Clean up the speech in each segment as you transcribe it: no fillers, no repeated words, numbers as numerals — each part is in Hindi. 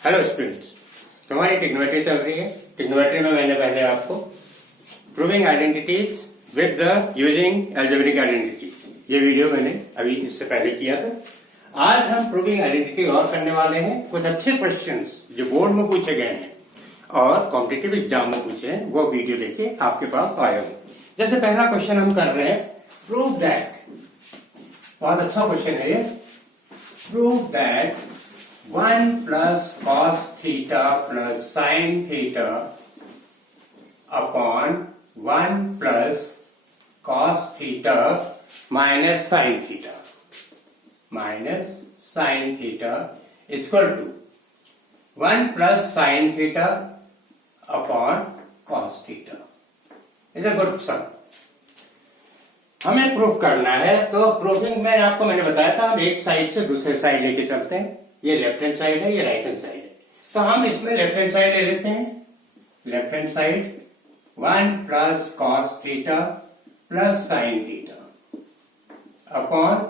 हेलो स्टूडेंट्स, हमारी टिग्नोमेट्री चल रही है। टिग्नोमेट्री में मैंने पहले आपको proving identities with the using algebraic identities ये वीडियो मैंने अभी इससे पहले किया था। आज हम प्रूविंग आइडेंटिटी और करने वाले हैं। कुछ अच्छे क्वेश्चंस जो बोर्ड में पूछे गए हैं और कॉम्पिटिटिव एग्जाम में पूछे हैं वो वीडियो लेके आपके पास आए हूँ। जैसे पहला क्वेश्चन हम कर रहे हैं, प्रूव दैट। बहुत अच्छा क्वेश्चन है ये। Prove that 1 plus cos theta plus sin theta upon 1 plus cos theta minus sin theta is equal to 1 plus sin theta upon cos theta. It's a good sum. हमें प्रूफ करना है, तो प्रूफिंग में आपको मैंने बताया था हम एक साइड से दूसरे साइड लेके चलते हैं। ये लेफ्ट हैंड साइड है, ये राइट हैंड साइड है, तो हम इसमें लेफ्ट हैंड साइड ले लेते हैं। Left hand side 1 plus cos theta plus sine theta upon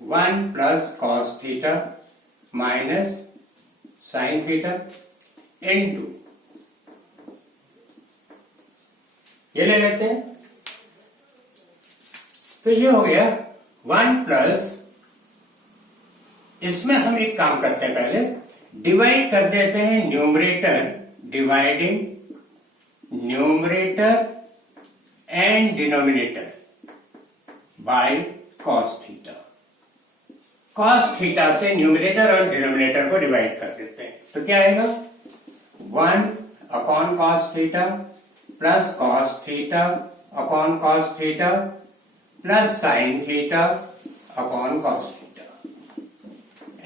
1 plus cos theta minus sine theta into ये ले लेते हैं। तो ये हो गया 1 प्लस, इसमें हम एक काम करते हैं, पहले डिवाइड कर देते हैं numerator, dividing numerator and denominator by cos theta. Cos theta से न्यूमरेटर और डिनोमिनेटर को डिवाइड कर देते हैं, तो क्या आएगा 1 upon cos theta plus cos theta upon cos theta plus sine theta upon cos theta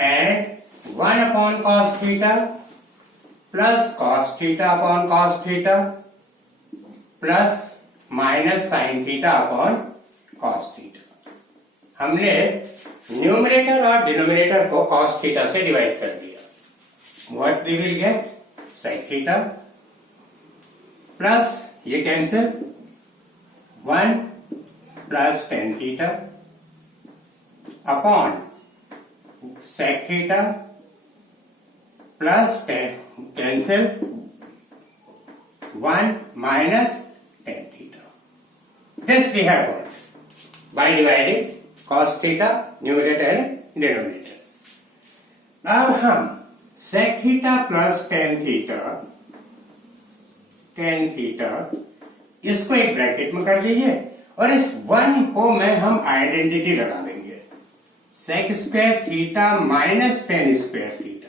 and 1 upon cos theta plus cos theta upon cos theta plus minus sin theta upon cos theta। हमने न्यूमरेटर और डिनोमिनेटर को cos theta से डिवाइड कर दिया। What we will get? sin theta plus ये cancel 1 plus tan theta upon sec theta plus cancel 1 minus tan theta. This we have got by dividing cos theta numerator and denominator. अब हम sec theta plus tan theta इसको एक ब्रैकेट में कर दीजिए और इस 1 को में हम आइडेंटिटी लगा देंगे, sec square theta minus tan square theta.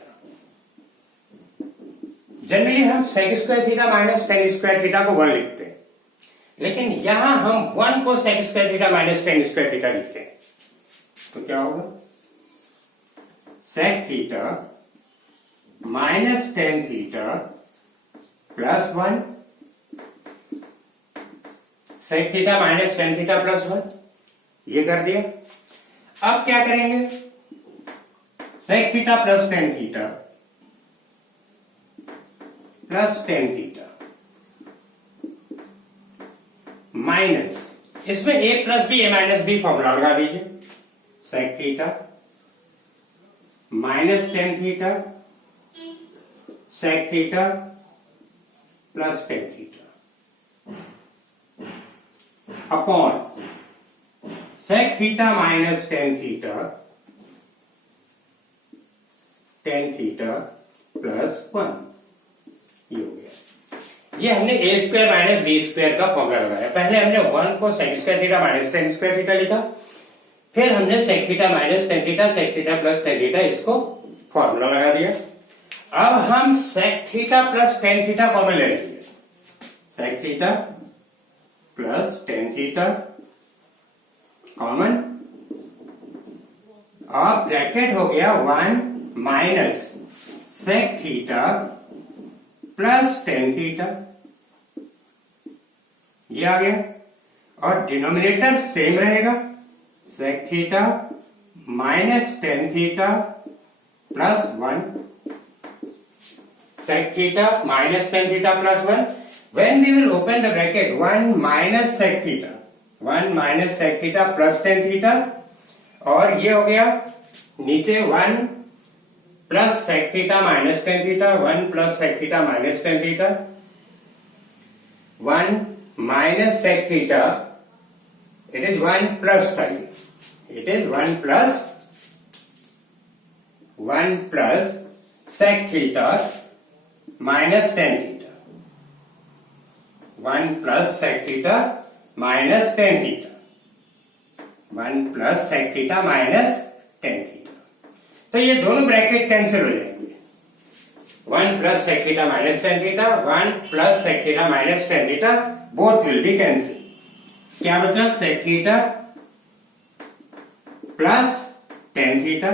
Generally हम sec square theta minus tan square theta को 1 लिखते हैं, लेकिन यहां हम 1 को sec square theta minus tan square theta लिखते हैं, तो क्या होगा sec theta minus tan theta plus 1, sec theta minus tan theta plus 1, ये कर दिया। अब क्या करेंगे, sec theta plus tan theta plus tan theta minus, इसमें a plus B A minus B formula लगा दीजिए, sec theta minus tan theta sec theta plus tan theta upon sec theta minus tan theta plus 1, ये हो गया। ये हमने a square minus B square का फॉर्मूला लगाया। पहले हमने 1 को sec square theta minus tan square theta लिखा, फिर हमने sec theta minus tan theta sec theta plus tan theta इसको फॉर्मूला लगा दिया। अब हम sec theta plus tan theta common ले लेंगे, sec theta plus tan theta common, और ब्रैकेट हो गया 1 minus sec theta plus tan theta, ये आ गया। और डिनोमिनेटर सेम रहेगा, sec theta minus tan theta plus 1, sec theta minus tan theta plus 1। When we will open the bracket 1 minus sec theta, 1 minus sec theta plus tan theta, और ये हो गया नीचे 1 plus sec theta minus tan theta, 1 plus sec theta minus tan theta, 1 minus sec theta, it is 1 plus sign. It is 1 plus sec theta minus tan theta. 1 plus sec theta minus tan theta. 1 plus sec theta minus tan theta. तो ये दोनों ब्रैकेट कैंसिल हो जाएंगे. 1 plus sec theta minus tan theta, 1 plus sec theta minus tan theta, both will be cancelled. क्या बचा? sec theta plus tan theta,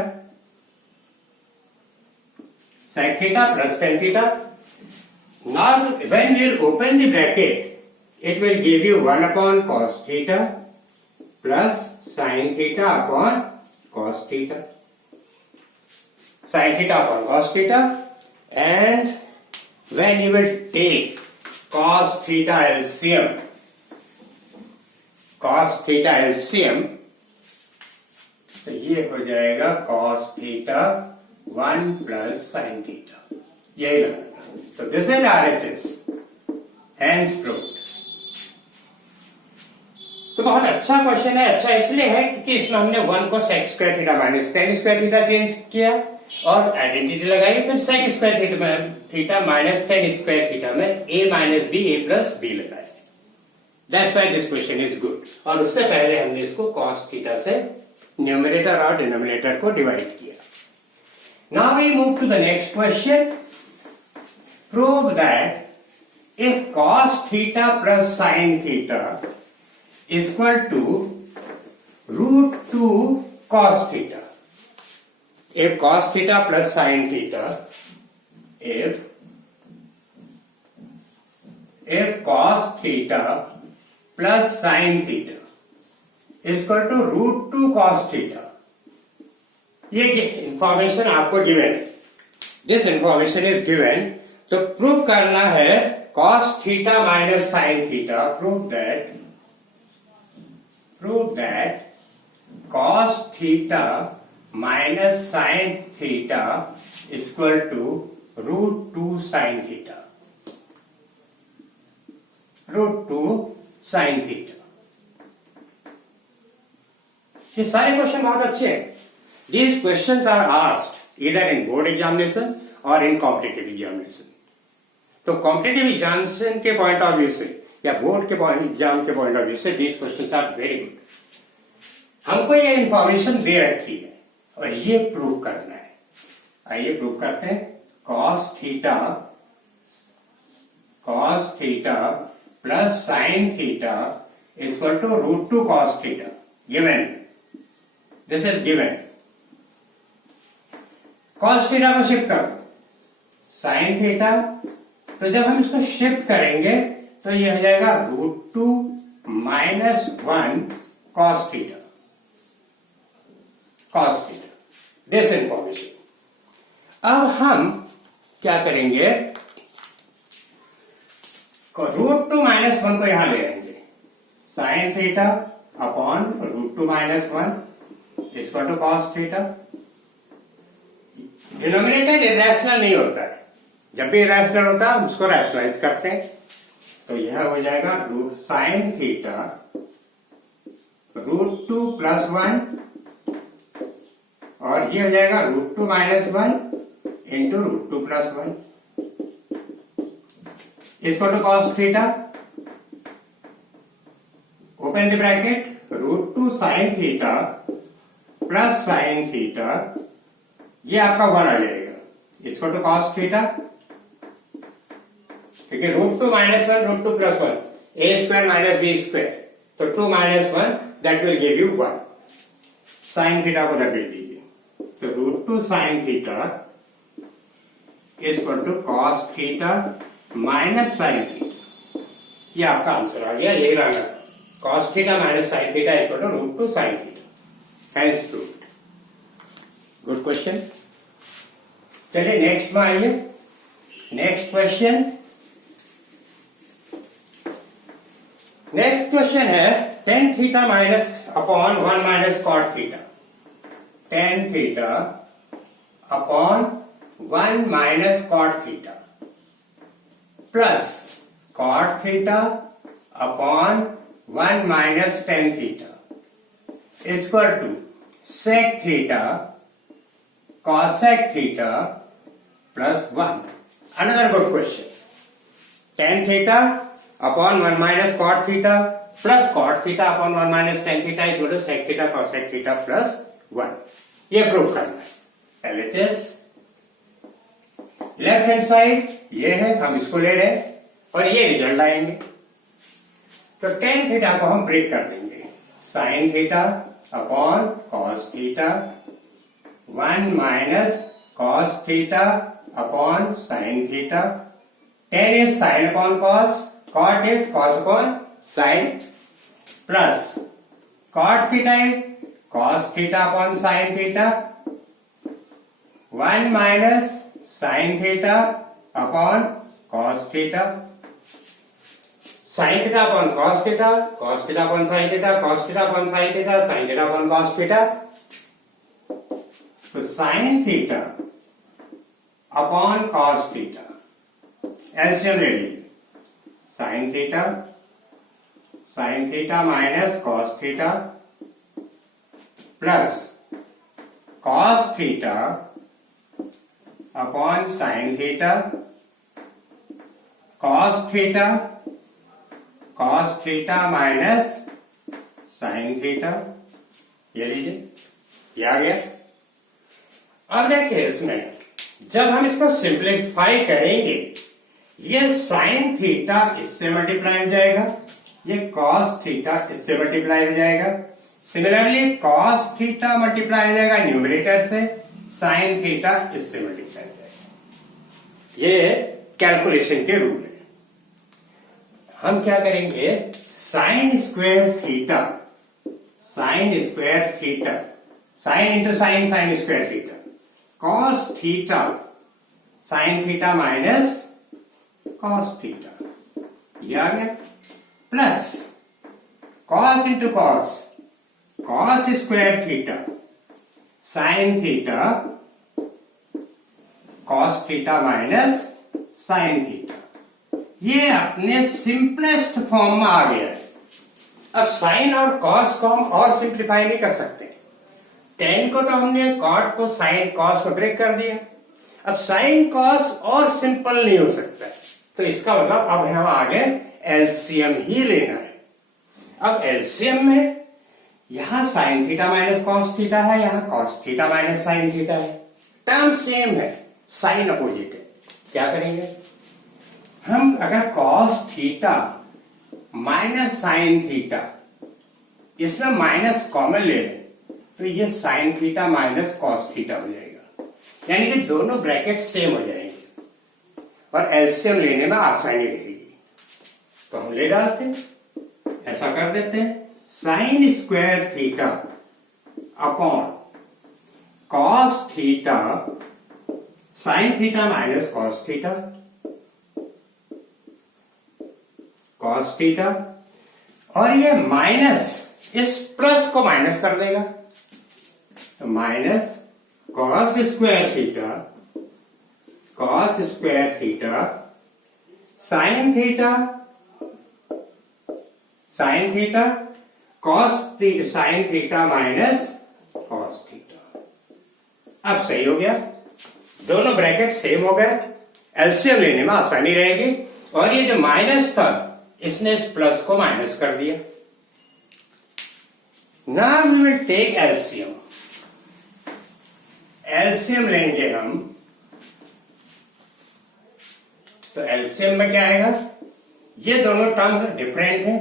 sec theta plus tan theta. Now when we will open the bracket, it will give you 1 upon cos theta plus sin theta upon cos theta. Sin theta upon cos theta. And when you will take cos theta LCM, तो ये हो जाएगा cos theta 1 plus sin theta. यही लगेगा. So this is RHS. Hence proved. तो बहुत अच्छा क्वेश्चन है. अच्छा इसलिए है क्योंकि इसमें हमने 1 को sec square theta minus tan square theta change किया और आइडेंटिटी लगाई. फिर sec square theta minus tan square theta में a minus b a plus b लगाए. That's why this question is good. और उससे पहले हमने इसको cos थीटा से न्यूमरेटर और डिनोमिनेटर को डिवाइड किया. Now we move to the next question. Prove that if cos theta plus sin theta equal to √2 cos theta. If cos theta plus sin theta, if cos theta plus sin theta is equal to √2 cos theta, ये इंफॉर्मेशन आपको गिवन है. This information is given. तो प्रूव करना है cos theta minus sin theta. Prove that cos theta minus sin theta is equal to √2 sin theta. √2 sin theta. ये सारे क्वेश्चन बहुत अच्छे हैं. These questions are asked either in board examination or in competitive examination. तो कॉम्पिटिटिव एग्जामिनेशन के पॉइंट ऑफ व्यू से या बोर्ड के एग्जाम के पॉइंट ऑफ व्यू से these questions are very good. हमको ये इंफॉर्मेशन दे रखी है और ये प्रूव करना है. आइए प्रूव करते हैं. cos theta plus sin theta is equal to √2 cos theta. Given. This is given. cos theta को शिफ्ट कर दो. sin theta, तो जब हम इसको शिफ्ट करेंगे तो ये हो जाएगा √2 minus 1 cos theta. This information. अब हम क्या करेंगे? √2 minus 1 को यहां ले आएंगे. sin theta upon √2 minus 1 is equal to cos theta. Denominator irrational नहीं होता है. जब भी इरेशनल होता है हम उसको रैशनलाइज करते हैं. तो यह हो जाएगा sin theta √2 plus 1 और ये हो जाएगा √2 minus 1 into √2 plus 1 is equal to cos theta. Open the bracket. √2 sin theta plus sin theta, ये आपका 1 आ जाएगा. is equal to cos theta. ठीक है. √2 minus 1 √2 plus 1 a square minus b square. तो 2 minus 1 that will give you 1. sin theta को रख दीजिए. तो √2 sin theta is equal to cos theta minus sin theta. ये आपका आंसर आ गया. यही रहना. cos theta minus sin theta is equal to √2 sin theta. Hence proved. Good question. चलिए नेक्स्ट में आइए. नेक्स्ट क्वेश्चन है tan theta minus upon 1 minus cot theta. tan theta upon 1 minus cot theta plus cot theta upon 1 minus tan theta equal to sec theta cosec theta plus 1. Another good question. Tan theta upon 1 minus cot theta plus cot theta upon 1 minus tan theta is equal to sec theta cosec theta plus 1. ये प्रूव करना है. LHS लेफ्ट हैंड साइड ये है, हम इसको ले रहे हैं और ये रिजल्ट आएंगे. तो tan थीटा को हम ब्रेक कर देंगे. sin theta upon cos theta 1 minus cos theta upon sin theta. Tan is sin upon cos, cot is cos upon sin, plus cot theta is cos theta upon sin theta. 1 minus sin theta upon cos theta. Sin theta upon cos theta, cos theta upon sin theta, cos theta upon sin theta, sin theta upon cos theta. So sin theta upon cos theta LCM ले लीजिए. Sine theta minus cos theta plus cos theta upon sine theta cos theta minus sine theta. ये लीजिए, ये आ गया. अब देखिए इसमें जब हम इसको सिंप्लीफाई करेंगे ये साइन थीटा इससे मल्टीप्लाई हो जाएगा, ये कॉस थीटा इससे मल्टीप्लाई हो जाएगा. सिमिलरली कॉस थीटा मल्टीप्लाई हो जाएगा न्यूमरेटर से, साइन थीटा इससे मल्टीप्लाई हो जाएगा. ये कैलकुलेशन के रूल है. हम क्या करेंगे, sign square theta sine into sine square theta cos theta sin theta minus cos theta, ये आ गया. Plus cos into cos square theta sin theta cos theta minus sin theta. ये अपने सिंपलेस्ट फॉर्म में आ गया है. अब sin और cos को हम और सिंप्लीफाई नहीं कर सकते. tan को तो हमने cot को sin cos को ब्रेक कर दिया. अब sin cos और सिंपल नहीं हो सकता, तो इसका मतलब अब हम आगे एलसीएम ही लेना है. अब एलसीएम में यहां sin theta minus cos theta है, यहां cos theta minus sine theta है. टर्म सेम है, साइन अपोजिट है. क्या करेंगे हम, अगर cos theta minus sine theta इसमें माइनस कॉमन ले लें तो ये sine theta minus cos theta हो जाएगा. यानी कि दोनों ब्रैकेट सेम हो जाएंगे और एलसीएम लेने में आसानी रहेगी. तो हम ले डालते हैं, ऐसा कर देते हैं. Sign square theta upon cos theta sine theta minus cos theta और ये माइनस इस प्लस को माइनस कर देगा. तो minus cos square theta sine theta cos sine theta minus cos theta. अब सही हो गया, दोनों ब्रैकेट सेम हो गए, एलसीएम लेने में आसानी रहेगी. और ये जो माइनस था इसने इस प्लस को माइनस कर दिया. Now we will take LCM. LCM लेंगे हम, तो एलसीएम में क्या आएगा, ये दोनों टर्म्स डिफरेंट हैं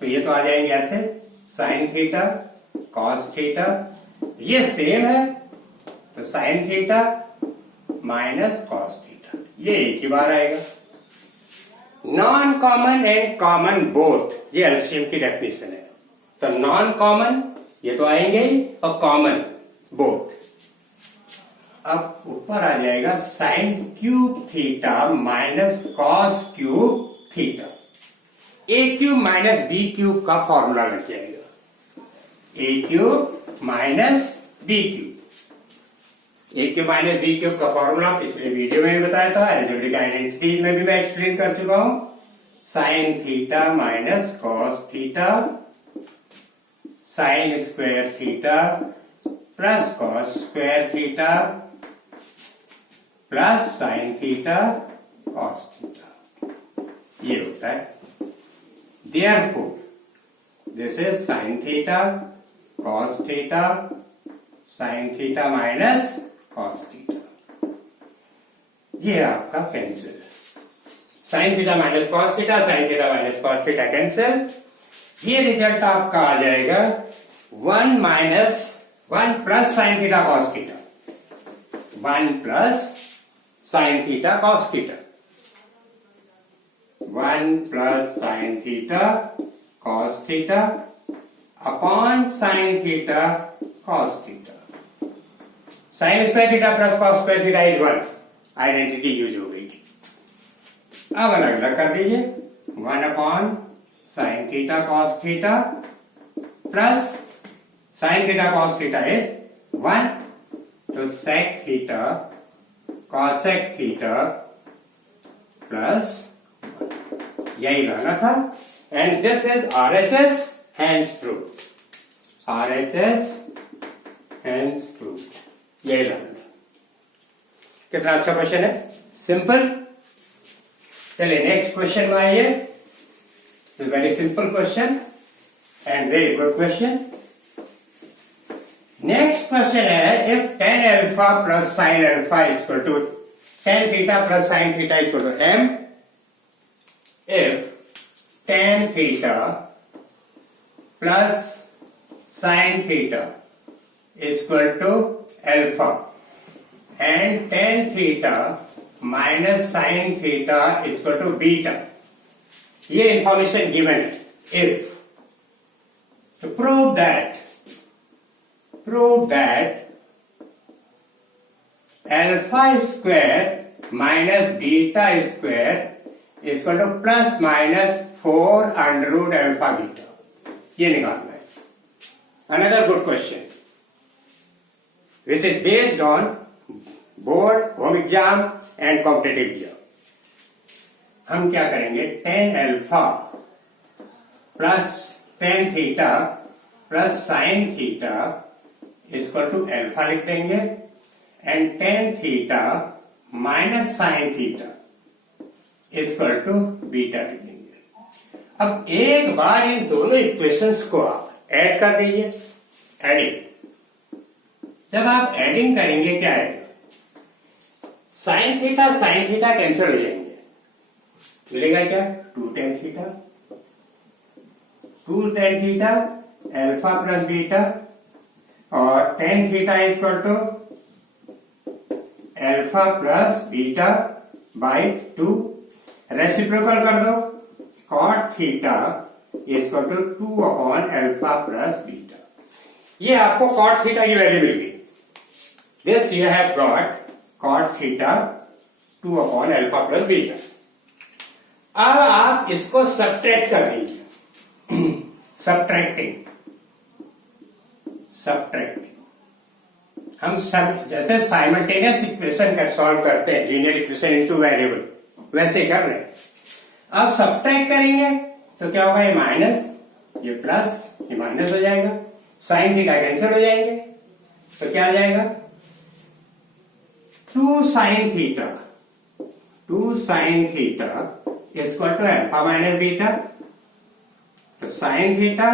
तो ये तो आ जाएंगे ऐसे, साइन थीटा कॉस थीटा. ये सेम है तो sine theta minus cos theta, ये एक ही बार आएगा. Non common and common both, ये एलसीएम की डेफिनेशन है. तो नॉन कॉमन ये तो आएंगे ही और कॉमन बोथ. अब ऊपर आ जाएगा sine cube theta minus cos cube theta. A cube minus b cube का फॉर्मूला लग जाएगा. A cube minus b cube a cube minus b cube का फॉर्मूला पिछले वीडियो में भी बताया था, एल्जेब्रिक आइडेंटिटीज में भी मैं एक्सप्लेन कर चुका हूं। Sine theta minus cos theta sine square theta plus cos square theta plus sine theta cos theta, ये होता है। Therefore this is sine theta cos theta sine theta minus cos theta, ये आपका cancel. Sine theta minus cos theta sine theta minus cos theta cancel. ये रिजल्ट आपका आ जाएगा 1 plus sine theta cos theta, 1 plus sine theta cos theta, 1 plus sine theta cos theta upon sine theta cos theta. Sine square theta plus cos square theta is 1, identity use हो गई। अब अलग अलग कर दीजिए, 1 upon sine theta cos theta plus sine theta cos theta is 1, तो sec theta cosec theta plus 1, यही रहना था। And this is RHS hence proved, RHS hence proved, यही रहना था। कितना अच्छा क्वेश्चन है, सिंपल। चलिए नेक्स्ट क्वेश्चन में आइए। Very simple question and very good question. Next question है, if tan alpha plus sine alpha equal to tan theta plus sine theta equal to m, if tan theta plus sine theta equal to alpha and tan theta minus sin theta is equal to beta, ये इंफॉर्मेशन गिवन है। If to prove that alpha square minus beta square is equal to plus minus 4 under root alpha beta, ये निकालना है। Another good question which is based on board, home exam and competitive exam. हम क्या करेंगे, tan alpha plus tan theta plus sine theta equal to alpha लिख देंगे and tan theta minus sine theta equal to beta लिख देंगे। अब एक बार इन दोनों इक्वेशंस को आप ऐड कर दीजिए, एडिंग। जब आप एडिंग करेंगे क्या आएगा, साइन थीटा कैंसिल हो जाएंगे, मिलेगा क्या 2 tan theta, 2 tan theta alpha plus beta और tan theta equal to alpha plus beta by 2, reciprocal कर दो, cot theta equal to 2 upon alpha plus beta. ये आपको cot थीटा की वैल्यू मिल गई। This you have got cot theta 2 upon alpha plus beta. अब आप इसको सब्ट्रैक्ट कर दीजिए, सब्ट्रैक्टिंग हम सब जैसे साइमल्टेनियस इक्वेशन का सॉल्व करते हैं, लीनियर इक्वेशन इनटू वेरिएबल, वैसे कर रहे हैं। अब सब्ट्रैक्ट करेंगे तो क्या होगा, ये माइनस ये प्लस ये माइनस हो जाएगा, साइन थीटा कैंसिल हो जाएंगे, तो क्या आ जाएगा 2 sin theta is equal to alpha minus beta, तो sin theta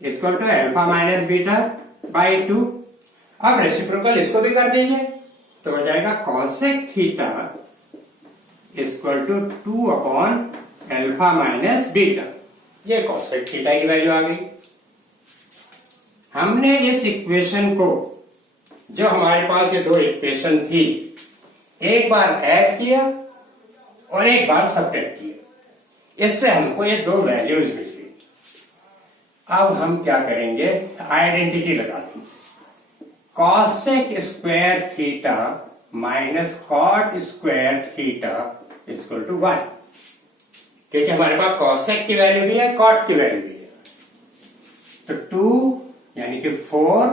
is equal to alpha minus beta by 2। अब रेसिप्रोकल इसको भी कर दीजिए तो हो जाएगा cosec theta is equal to 2 upon alpha minus beta, ये cosec theta की वैल्यू आ गई। हमने इस इक्वेशन को, जो हमारे पास ये दो इक्वेशन थी, एक बार ऐड किया और एक बार सब्ट्रैक्ट किया, इससे हमको ये दो वैल्यूज मिल गई। अब हम क्या करेंगे, आइडेंटिटी लगा देंगे, cosec square theta minus cot square theta equal to 1, क्योंकि हमारे पास कॉसेक की वैल्यू भी है कॉट की वैल्यू भी है। तो 2 यानी कि 4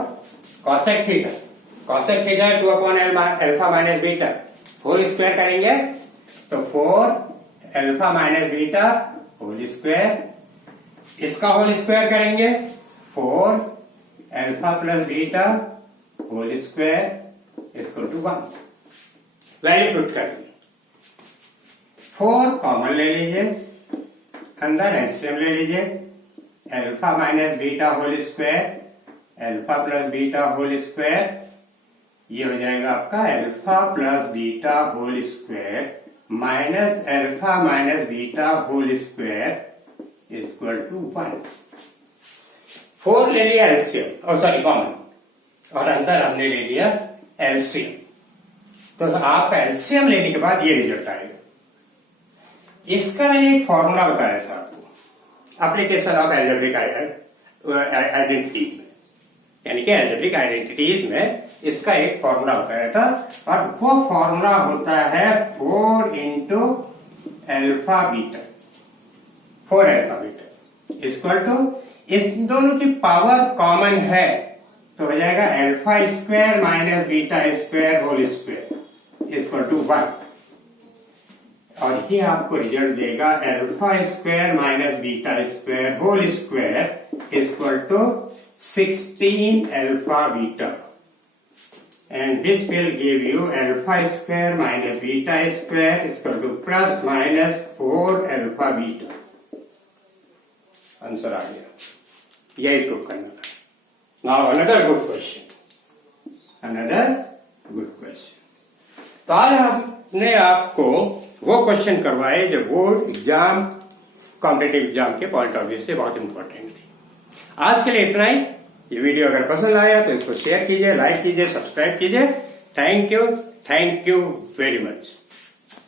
cosec theta, cosec theta 2 upon alpha minus beta whole square करेंगे तो 4 alpha minus beta whole square. इसका होल स्क्वायर करेंगे 4 alpha plus beta whole square equal to 1। Value put करेंगे। 4 कॉमन ले लीजिए, अंदर एलसीएम ले लीजिए। Alpha minus beta whole square alpha plus beta whole square, ये हो जाएगा आपका alpha plus beta whole square minus alpha minus beta whole square equal to 1। 4 ले लिया एलसीएम और सॉरी कॉमन, और अंदर हमने ले लिया एलसीएम। तो आप एलसीएम लेने के बाद ये रिजल्ट आएगा। इसका मैंने एक फॉर्मूला बताया था आपको, एप्लीकेशन ऑफ एल्जेब्रिक आइडेंटिटीज में, यानी कि एल्जेब्रिक आइडेंटिटीज में इसका एक फॉर्मूला बताया था, और वो फॉर्मूला होता है 4 into alpha beta, 4 alpha beta equal to, इस दोनों की पावर कॉमन है तो हो जाएगा alpha square minus beta square whole square equal to 1। और ये आपको रिजल्ट देगा alpha square minus beta square whole square equal to 16 alpha beta, and which will give you alpha square minus beta square is equal to plus minus 4 alpha beta। Answer आ गया, यही प्रूव करना था। नाउ अनदर गुड क्वेश्चन, तो आज हमने आपको वो क्वेश्चन करवाए जो बोर्ड एग्जाम, कॉम्पिटिटिव एग्जाम के पॉइंट ऑफ व्यू से बहुत इंपॉर्टेंट थी। आज के लिए इतना ही। ये वीडियो अगर पसंद आया तो इसको शेयर कीजिए, लाइक कीजिए, सब्सक्राइब कीजिए। Thank you very much.